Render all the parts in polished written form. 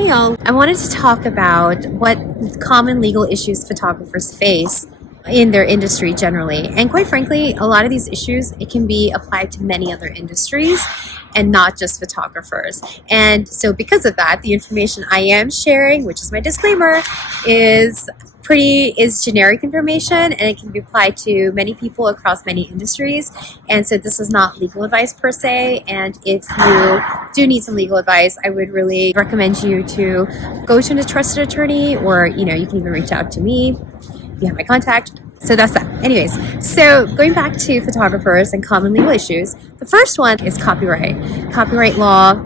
Hey all, I wanted to talk about what common legal issues photographers face in their industry generally. And quite frankly, a lot of these issues, it can be applied to many other industries and not just photographers. And so because of that, the information I am sharing, which is my disclaimer, is generic information, and it can be applied to many people across many industries. And so this is not legal advice per se. And if you do need some legal advice, I would really recommend you to go to a trusted attorney, or you can even reach out to me. You have my contact. So that's that. Anyways, so going back to photographers and common legal issues, the first one is copyright law,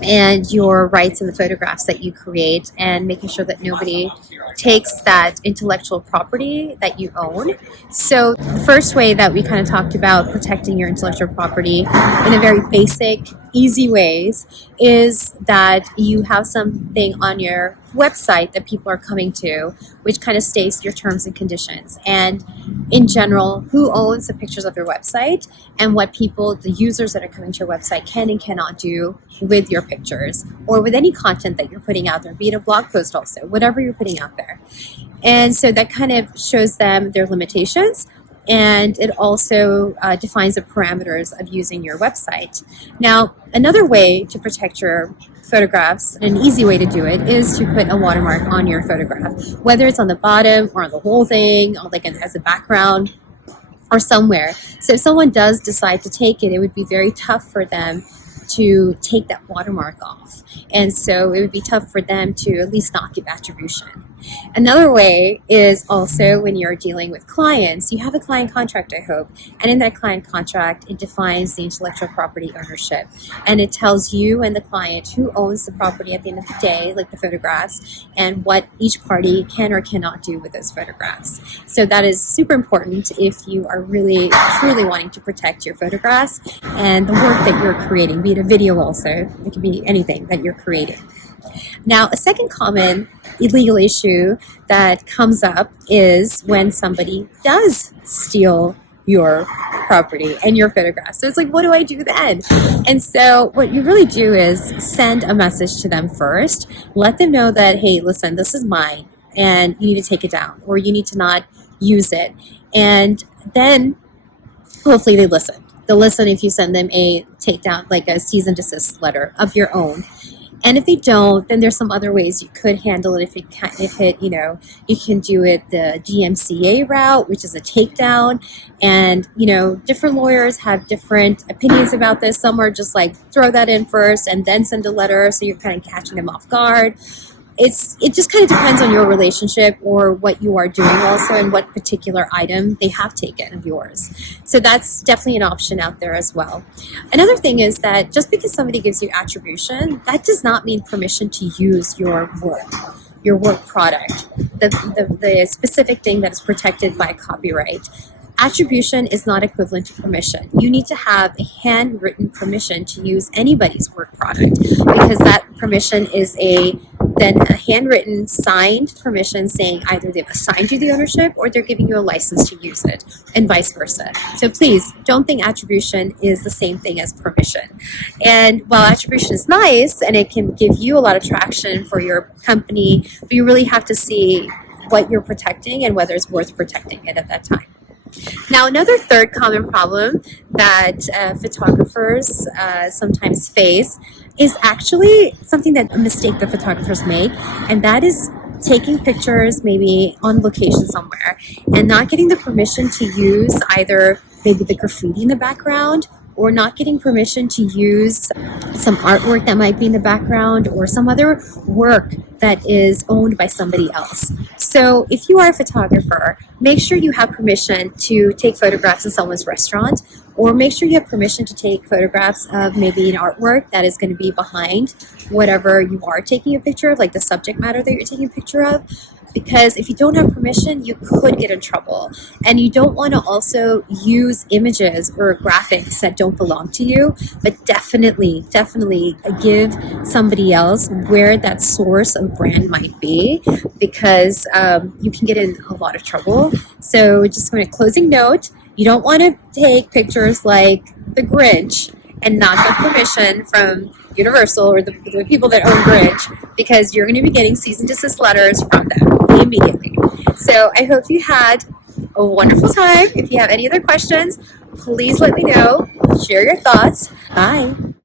and your rights in the photographs that you create, and making sure that nobody takes that intellectual property that you own. So the first way that we kind of talked about protecting your intellectual property in a very basic, easy ways is that you have something on your website that people are coming to, which kind of states your terms and conditions, and in general who owns the pictures of your website and what people, the users that are coming to your website, can and cannot do with your pictures or with any content that you're putting out there, be it a blog post, also whatever you're putting out there. And so that kind of shows them their limitations, and it also defines the parameters of using your website. Now, another way to protect your photographs, and an easy way to do it, is to put a watermark on your photograph, whether it's on the bottom or on the whole thing, or like as a background or somewhere. So if someone does decide to take it, it would be very tough for them to take that watermark off. And so it would be tough for them to at least not give attribution. Another way is also when you're dealing with clients, you have a client contract, I hope, and in that client contract, it defines the intellectual property ownership, and it tells you and the client who owns the property at the end of the day, like the photographs, and what each party can or cannot do with those photographs. So that is super important if you are really, truly wanting to protect your photographs and the work that you're creating, be it a video also, it can be anything that you're creating. Now, a second common illegal issue that comes up is when somebody does steal your property and your photographs. So it's like, what do I do then? And so what you really do is send a message to them first. Let them know that, hey, listen, this is mine, and you need to take it down, or you need to not use it. And then hopefully they listen. They'll listen if you send them a takedown, like a cease and desist letter of your own. And if they don't, then there's some other ways you could handle it. You can do it the DMCA route, which is a takedown. And, different lawyers have different opinions about this. Some are just like, throw that in first and then send a letter, so you're kind of catching them off guard. It just kind of depends on your relationship or what you are doing also, and what particular item they have taken of yours. So that's definitely an option out there as well. Another thing is that just because somebody gives you attribution, that does not mean permission to use your work product, the specific thing that is protected by copyright. Attribution is not equivalent to permission. You need to have a handwritten permission to use anybody's work product, because that permission is then a handwritten, signed permission saying either they've assigned you the ownership or they're giving you a license to use it, and vice versa. So please don't think attribution is the same thing as permission. And while attribution is nice and it can give you a lot of traction for your company, but you really have to see what you're protecting and whether it's worth protecting it at that time. Now, another third common problem that photographers sometimes face is actually something that a mistake that photographers make, and that is taking pictures maybe on location somewhere and not getting the permission to use either maybe the graffiti in the background, or not getting permission to use some artwork that might be in the background, or some other work that is owned by somebody else. So if you are a photographer, make sure you have permission to take photographs in someone's restaurant, or make sure you have permission to take photographs of maybe an artwork that is going to be behind whatever you are taking a picture of, like the subject matter that you're taking a picture of. Because if you don't have permission, you could get in trouble. And you don't want to also use images or graphics that don't belong to you, but definitely give somebody else where that source of brand might be, because you can get in a lot of trouble. So just a closing note, you don't want to take pictures like the Grinch and not get permission from Universal or the people that own Bridge, because you're going to be getting cease and desist letters from them immediately. So I hope you had a wonderful time. If you have any other questions, please let me know. Share your thoughts. Bye.